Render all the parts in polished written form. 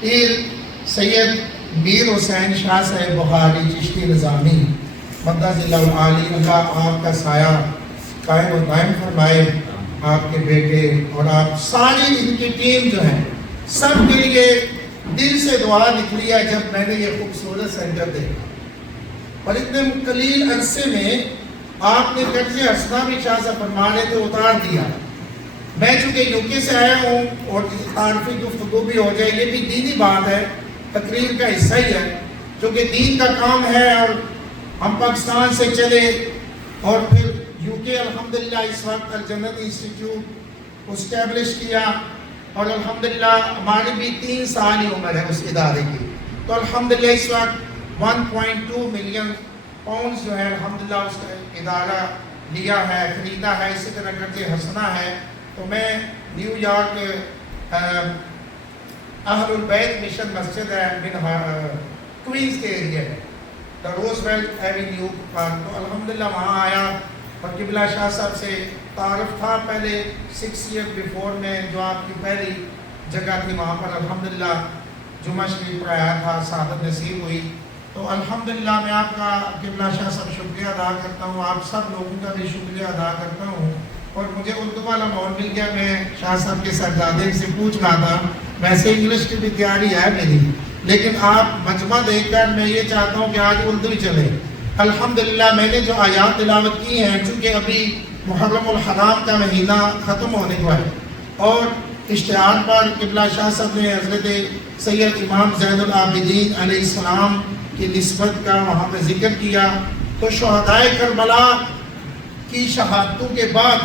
پیر سید میر حسین شاہ صاحب بخاری چشتی نظامی مقدس اللہ علی، اللہ آپ کا سایہ قائم و دائم فرمائے، آپ کے بیٹے اور آپ ساری ان کی ٹیم جو ہے سب کے لیے دل سے دعا نکلی ہے جب میں نے یہ خوبصورت سینٹر دیکھا، اور اتنے قلیل عرصے میں آپ نے قرض حسنہ بھی شاہ صاحب فرما رہے تھے اتار دیا۔ میں چونکہ یوکے سے آیا ہوں اور تعارفی گفتگو بھی ہو جائے، یہ بھی دینی بات ہے، تقریر کا حصہ ہی ہے، چونکہ دین کا کام ہے، اور ہم پاکستان سے چلے اور پھر یوکے الحمدللہ اس وقت الجنت انسٹیٹیوٹ اسٹیبلش کیا، اور الحمدللہ ہماری بھی 3 سال ہی عمر ہے اس ادارے کی، تو الحمدللہ اس وقت 1.2 ملین پاؤنڈز جو ہے الحمدللہ اس کا ادارہ لیا ہے، خریدا ہے، اسی طرح قرض حسنہ ہے۔ تو میں نیو یارک اہل البیت مشن مسجد ہے کوئنز کے ایریا ہے، روزویلٹ ایوینیو پر، تو الحمدللہ وہاں آیا اور قبلہ شاہ صاحب سے تعارف تھا پہلے 6 ایئر بیفور میں، جو آپ کی پہلی جگہ تھی وہاں پر الحمدللہ جمعہ شریف پر آیا تھا، سعادت نصیب ہوئی۔ تو الحمدللہ میں آپ کا قبلہ شاہ صاحب شکریہ ادا کرتا ہوں، آپ سب لوگوں کا بھی شکریہ ادا کرتا ہوں، اور مجھے اردو والا ماحول مل گیا، میں شاہ صاحب کے صاحبزادے سے پوچھ رہا تھا، ویسے انگلش کی بھی تیاری ہے میری، لیکن آپ مجمع دیکھ کر میں یہ چاہتا ہوں کہ آج اردو ہی چلے۔ الحمدللہ میں نے جو آیات تلاوت کی ہیں، چونکہ ابھی محرم الحرام کا مہینہ ختم ہونے کو ہے، اور اشتہار پر قبلہ شاہ صاحب نے حضرت سید امام زین العابدین علیہ السلام کی نسبت کا وہاں پہ ذکر کیا، تو شہدائے کربلا کی شہادتوں کے بعد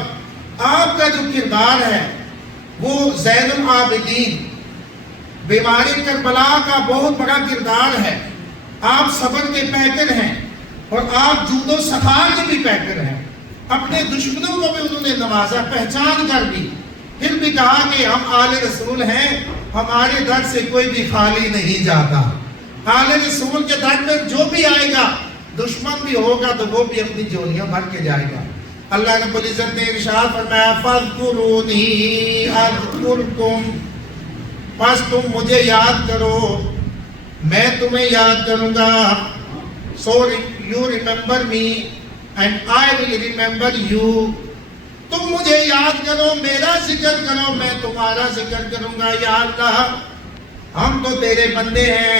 آپ کا جو کردار ہے وہ زین العابدین بیماری کربلا کا بہت بڑا کردار ہے، آپ صبر کے پیکر ہیں، اور آپ جود و سخا کے بھی پیکر ہیں، اپنے دشمنوں کو بھی انہوں نے نوازا پہچان کر بھی، پھر بھی کہا کہ ہم آل رسول ہیں، ہمارے در سے کوئی بھی خالی نہیں جاتا، آل رسول کے در میں جو بھی آئے گا دشمن بھی ہوگا تو وہ بھی اپنی جولیاں بھر کے جائے گا۔ اللہ رب العزت نے ارشاد فرمایا فاذکرونی اذکرکم، پس تم مجھے یاد کرو میں تمہیں یاد کروں گا، so you remember me and I will remember you، تم مجھے یاد کرو، میرا ذکر کرو، میں تمہارا ذکر کروں گا۔ یا اللہ ہم تو تیرے بندے ہیں،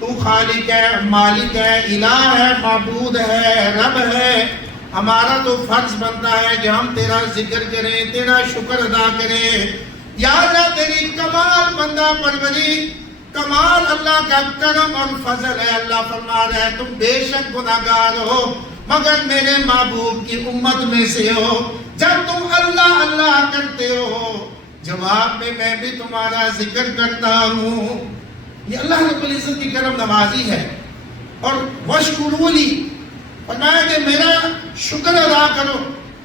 تو خالق ہے، مالک ہے، الہ ہے، معبود ہے، رب ہے، ہمارا تو فرض بنتا ہے کہ ہم تیرا ذکر کریں، تیرا شکر ادا کریں۔ یا اللہ تیری کمال بندہ پروری، کمال اللہ کا کرم اور فضل ہے۔ اللہ فرما رہا ہے تم بے شک گناہگار ہو مگر میرے محبوب کی امت میں سے ہو، جب تم اللہ اللہ کرتے ہو جواب میں بھی تمہارا ذکر کرتا ہوں۔ یہ اللہ رب العزت کی کرم نوازی ہے۔ اور وَاشْكُرُوا فرمایا کہ میرا شکر ادا کرو،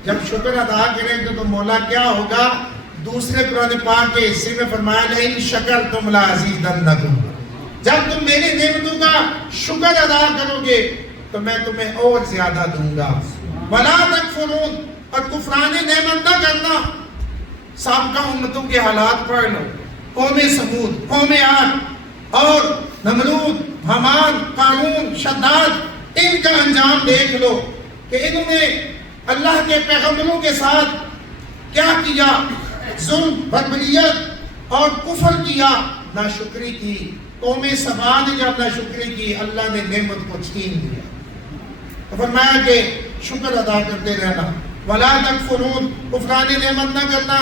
جب شکر ادا کریں تو مولا کیا ہوگا؟ دوسرے قرآن پاک کے حصے میں فرمایا لئن شکرتم لازیدنکم، جب تم میری نعمتوں کا شکر ادا کرو گے تو میں تمہیں اور زیادہ دوں گا۔ وَلَا تَكْفُرُونَ، اور کفران نعمت نہ کرنا۔ سابقہ امتوں کے حالات پڑھ لو، قوم سمود، قوم عاد اور نمرود، حامان، قارون، شداد، ان کا انجام دیکھ لو کہ انہوں نے اللہ کے پیغمبروں کے ساتھ کیا کیا، ظلم، بربریت اور کفر کیا، ناشکری کی۔ قوم سبا نے جب ناشکری کی اللہ نے نعمت کو چھین دیا۔ تو فرمایا کہ شکر ادا کرتے رہنا، وَلَا تَكْفُرُونَ، کفران نعمت نہ کرنا۔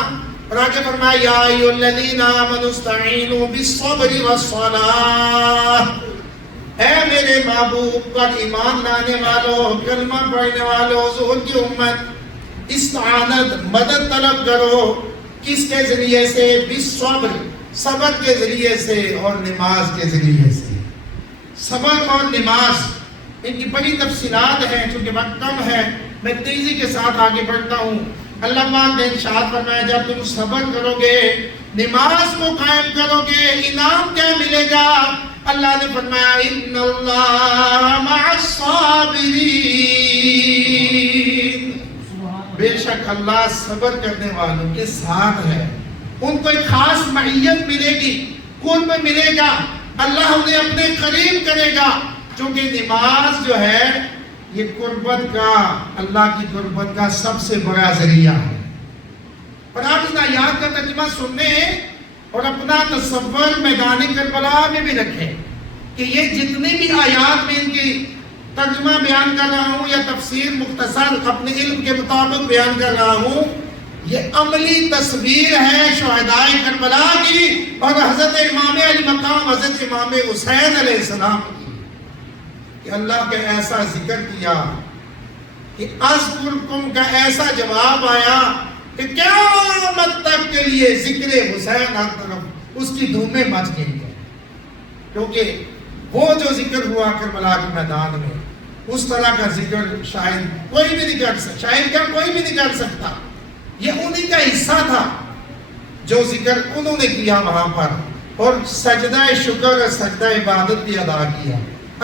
اور آگے فرمایا یا ایھا الذین آمنوا استعینوا بالصبر والصلاۃ، اے میرے محبوب پر ایمان لانے والوں، کلمہ پڑھنے والوں، حضور کی امت، استعانت مدد طلب کرو، کس کے ذریعے سے؟ بالصبر، صبر کے ذریعے سے، اور نماز کے ذریعے سے۔ صبر اور نماز ان کی بڑی تفصیلات ہیں، چونکہ وقت کم ہے میں تیزی کے ساتھ آگے بڑھتا ہوں۔ اللہ پاک نے ارشاد فرمایا جب تم صبر کرو گے، نماز کو قائم کرو گے، انعام کیا ملے گا؟ اللہ نے فرمایا ان اللہ مع الصابرین، بے شک اللہ صبر کرنے والوں کے ساتھ ہے، ان کو ایک خاص معیت ملے گی۔ قرب ملے گا، اللہ انہیں اپنے قریب کرے گا، چونکہ نماز جو ہے یہ قربت کا، اللہ کی قربت کا سب سے بڑا ذریعہ ہے۔ اور آپ ان آیات کا ترجمہ سننے اور اپنا تصور میدان کربلا میں بھی رکھیں کہ یہ جتنی بھی آیات میں ان کی ترجمہ بیان کر رہا ہوں یا تفسیر مختصر اپنے علم کے مطابق بیان کر رہا ہوں، یہ عملی تصویر ہے شہدائے کربلا کی اور حضرت امام علی مقام حضرت امام حسین علیہ السلام کی، کہ اللہ کا ایسا ذکر کیا کہ اذکرکم کا ایسا جواب آیا کہ قیامت تک کے لیے ذکر حسین ہر طرف اس کی دھومیں مچ گئی ہیں، کیونکہ وہ جو ذکر ہوا کربلا کے میدان میں اس طرح کا ذکر شاید کوئی بھی نہیں کر سکتا، شاید کیا کوئی بھی نہیں کر سکتا۔ یہ انہی کا حصہ تھا جو ذکر انہوں نے کیا وہاں پر، اور سجدہ شکر اور سجدہ عبادت بھی ادا کیا۔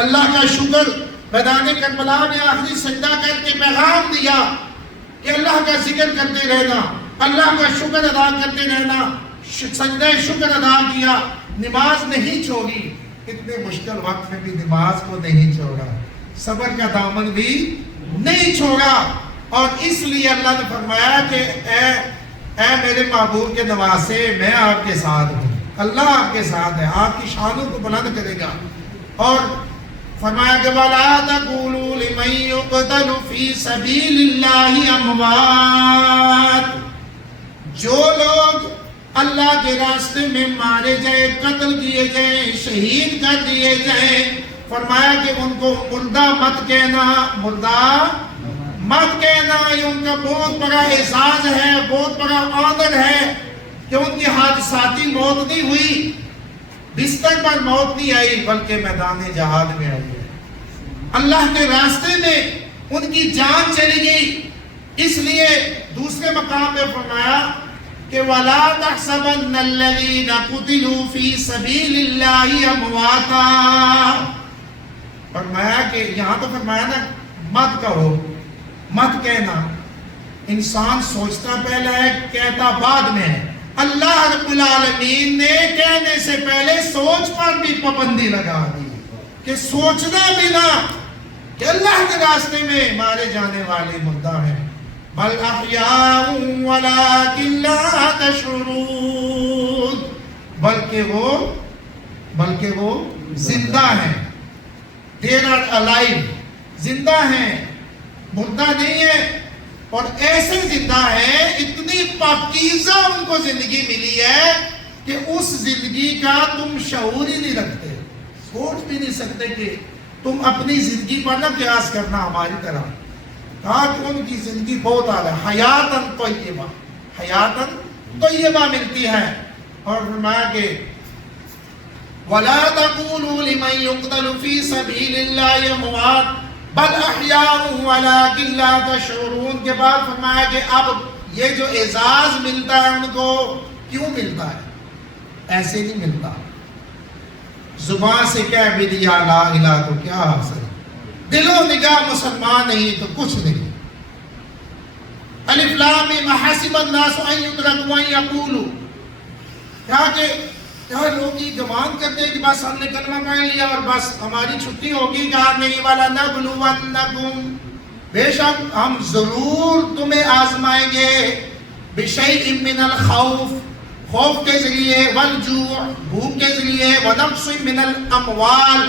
اللہ کا شکر، میدان کربلا میں آخری سجدہ کر کے پیغام دیا کہ اللہ کا ذکر کرتے رہنا، اللہ کا شکر ادا کرتے رہنا، سجدہ شکر ادا کیا، نماز نہیں چھوڑی، اتنے مشکل وقت میں بھی نماز کو نہیں چھوڑا، صبر کا دامن بھی نہیں چھوڑا۔ اور اس لیے اللہ نے فرمایا کہ اے میرے محبوب کے نواسے، میں آپ کے ساتھ ہوں، اللہ آپ کے ساتھ ہے، آپ کی شانوں کو بلند کرے گا۔ اور فرمایا کہ وَلَا تَقُولُوا لِمَن يُقْتَلُ فِي سَبِيلِ اللَّهِ أَمْوَاتٌ، جو لوگ اللہ کے راستے میں مارے جائے، قتل کیے جائیں، شہید کر دیے جائیں، فرمایا کہ ان کو مردہ مت کہنا، مردہ مت کہنا، یہ ان کا بہت بڑا اعزاز ہے، بہت بڑا آنر ہے کہ ان کی حادثاتی موت نہیں ہوئی، بستر پر موت نہیں آئی، بلکہ میدان جہاد میں آئی ہے، اللہ کے راستے میں ان کی جان چلی گئی۔ اس لیے دوسرے مقام میں فرمایا کہ وَلَا تَحْسَبَنَّ الَّذِينَ قُتِلُوا فِي سَبِيلِ اللَّهِ أَمْوَاتًا، فرمایا کہ یہاں تو فرمایا نا مت کہو، مت کہنا، انسان سوچتا پہلے ہے، کہتا بعد میں ہے۔ اللہ رب العالمین نے کہنے سے پہلے سوچ پر بھی پابندی لگا دی کہ سوچنا بھی نہ کہ اللہ کے راستے میں مارے جانے والے مردہ ہیں، بل احیاء ولکن لا تشعرون، بلکہ وہ زندہ ہیں، they are alive، زندہ ہیں، مردہ نہیں ہے، اور ایسے زندہ ہیں، اتنی پاکیزہ ان کو زندگی ملی ہے کہ اس زندگی کا تم شعور ہی نہیں رکھتے، سوچ بھی نہیں سکتے کہ تم اپنی زندگی پر نہ قیاس کرنا ہماری طرح۔ کہا کہ ان کی زندگی بہت اعلیٰ، حیاتاً طیبہ، حیاتاً طیبہ ملتی ہے۔ اور فرمایا کہ وَلَا تَقُولُوا لِمَن يُقْتَلُ فِي سَبِيلِ اللَّهِ أَمْوَاتٌ بل احیاء ولکن لا تشعرون کے بعد فرمایا کہ اب یہ جو اعزاز ملتا ہے ان کو کیوں ملتا ہے؟ ایسے نہیں ملتا، زبان سے کہہ بھی دیا لا الہ تو کیا حاصل، دل و نگاہ مسلمان نہیں تو کچھ نہیں۔ الف لام میم حسب الناس ان یترکوا ان یقولوا، کہا کہ یار لوگ یہ گمان کرتے ہیں کہ بس ہم نے کلمہ پڑھ لیا اور بس ہماری چھٹی ہوگی، کہا نہیں، وَلَنَبْلُوَنَّكُمْ، بے شک ہم ضرور تمہیں آزمائیں گے، بِشَيْءٍ مِّنَ الْخَوْفِ، خوف کے ذریعے، وَالْجُوعِ، بھوک کے ذریعے، وَنَقْصٍ مِّنَ الْأَمْوَالِ،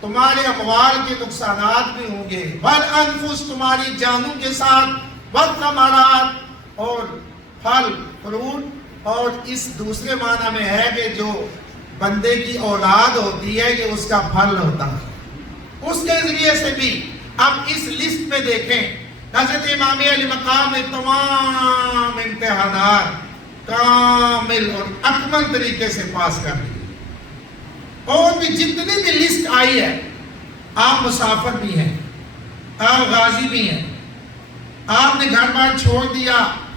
تمہارے اموال کے نقصانات بھی ہوں گے، وَالْأَنفُسِ، تمہاری جانوں کے ساتھ، وَالثَّمَرَاتِ، اور پھل فروٹ، اور اس دوسرے معنی میں ہے کہ جو بندے کی اولاد ہوتی ہے یہ اس کا پھل ہوتا ہے، اس کے ذریعے سے بھی۔ اب اس لسٹ میں دیکھیں حضرت امام علی مقام میں تمام امتحانات کامل اور اکمل طریقے سے پاس کر دی، اور بھی جتنی بھی لسٹ آئی ہے، آپ مسافر بھی ہیں، آپ غازی بھی ہیں، آپ نے گھر بار چھوڑ دیا،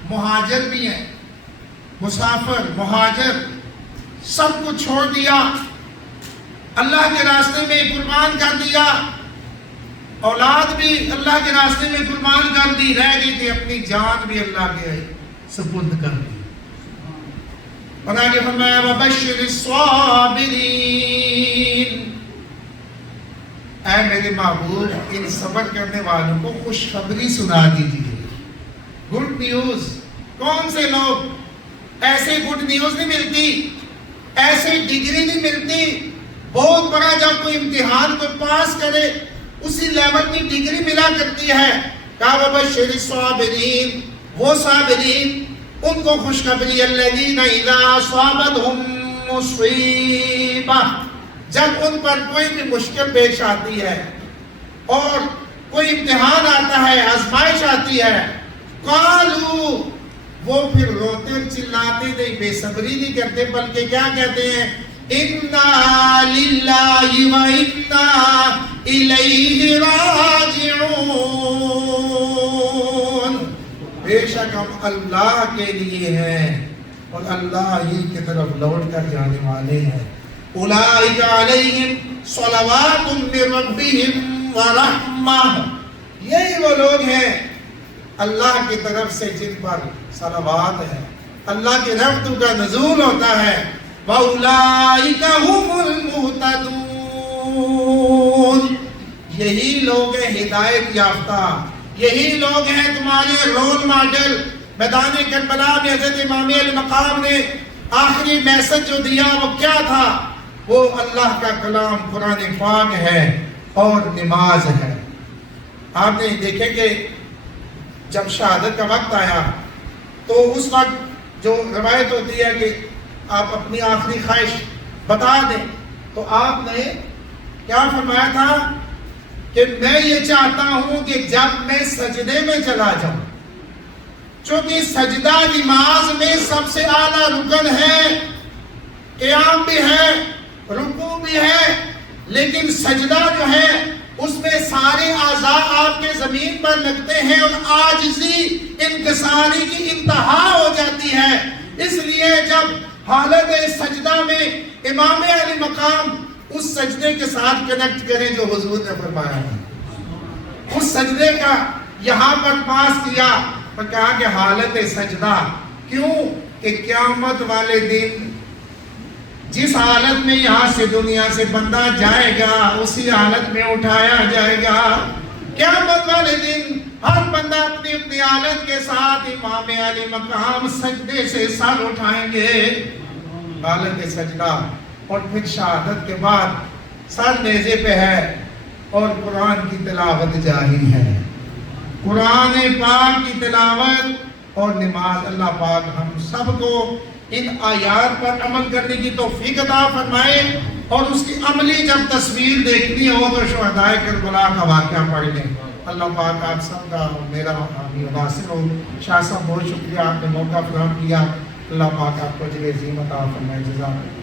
مہاجر بھی ہیں، مسافر مہاجر سب کو چھوڑ دیا، اللہ کے راستے میں قربان کر دیا، اولاد بھی اللہ کے راستے میں قربان کر دی، رہ گئی تھی اپنی جان بھی اللہ کے سپرد کر دی۔ اور آگے فرمایا وَبَشِّرِ الصَّابِرِينَ، اے میرے محبوب ان صبر کرنے والوں کو خوشخبری سنا دیجیے، گڈ نیوز۔ کون سے لوگ؟ ایسے گڈ نیوز نہیں ملتی، ایسے ڈگری نہیں ملتی، بہت بڑا جب کوئی امتحان کو پاس کرے اسی لیول کی ڈگری ملا کرتی ہے۔ کہا وَبَشِّرِ الصَّابِرِينَ، وہ صابرین ان کو خوشخبری، الَّذِينَ إِذَا أَصَابَتْهُم مُّصِيبَةٌ، جب ان پر کوئی بھی مشکل پیش آتی ہے اور کوئی امتحان آتا ہے، آزمائش آتی ہے، قالوا، وہ پھر روتے چلاتے نہیں، بے صبری نہیں کرتے، بلکہ کیا کہتے ہیں؟ اِنَّا لِلَّهِ وَإِنَّا إِلَيْهِ رَاجِعُونَ، بے شک ہم اللہ کے لیے ہیں اور اللہ ہی کی طرف لوٹ کر جانے والے ہیں۔ اولئک علیہم صلوات من ربہم ورحمہ، یہی وہ لوگ ہیں اللہ کی طرف سے جن پر صلوات ہے، اللہ کی رحمتوں کا نزول ہوتا ہے۔ وَأُولَئِكَ هُمُ الْمُهْتَدُونَ، یہی لوگ ہیں ہدایت یافتہ، یہی لوگ ہیں تمہارے رول ماڈل۔ میدان کربلا میں حضرت امام علی مقام نے آخری میسج جو دیا وہ کیا تھا؟ وہ اللہ کا کلام قرآن پاک ہے اور نماز ہے۔ آپ نے دیکھے کہ جب شہادت کا وقت آیا تو اس وقت جو روایت ہوتی ہے کہ آپ اپنی آخری خواہش بتا دیں، تو آپ نے کیا فرمایا تھا کہ میں یہ چاہتا ہوں کہ جب میں سجدے میں چلا جاؤں، چونکہ سجدہ نماز میں سب سے اعلیٰ رکن ہے، قیام بھی ہے، رکوع بھی ہے، لیکن سجدہ جو ہے اس میں سارے اعضاء آپ کے زمین پر لگتے ہیں اور عاجزی انکساری کی انتہا ہو جاتی ہے۔ اس لیے جب حالت سجدہ میں امام علی مقام اس سجدے کے ساتھ کنیکٹ کریں جو حضور نے فرمایا ہے، اس سجدے کا یہاں پر پاس کیا اور کہا کہ حالت سجدہ، کیوں کہ قیامت والے دن جس حالت میں یہاں سے دنیا سے بندہ جائے گا اسی حالت میں اٹھایا جائے گا۔ قیامت والے دن ہر بندہ اپنی اپنی حالت کے ساتھ امام علی مقام سجدے سے سر اٹھائیں گے، حالت سجدہ، اور پھر شہادت کے بعد سر نیزے پہ ہے اور قرآن کی تلاوت جاری ہے، قرآن پاک کی تلاوت اور نماز۔ اللہ پاک ہم سب کو ان آیات پر عمل کرنے کی توفیق عطا فرمائے، اور اس کی عملی جب تصویر دیکھنی ہو تو شہدائے کربلا کا واقعہ پڑھ لیں۔ اللہ پاک آپ سب کا اور میرا حامی ناصر ہو۔ شاہ صاحب بہت شکریہ، آپ نے موقع فراہم کیا، اللہ پاک آپ کو اجر عظیم عطا فرمائے، جزاک اللہ۔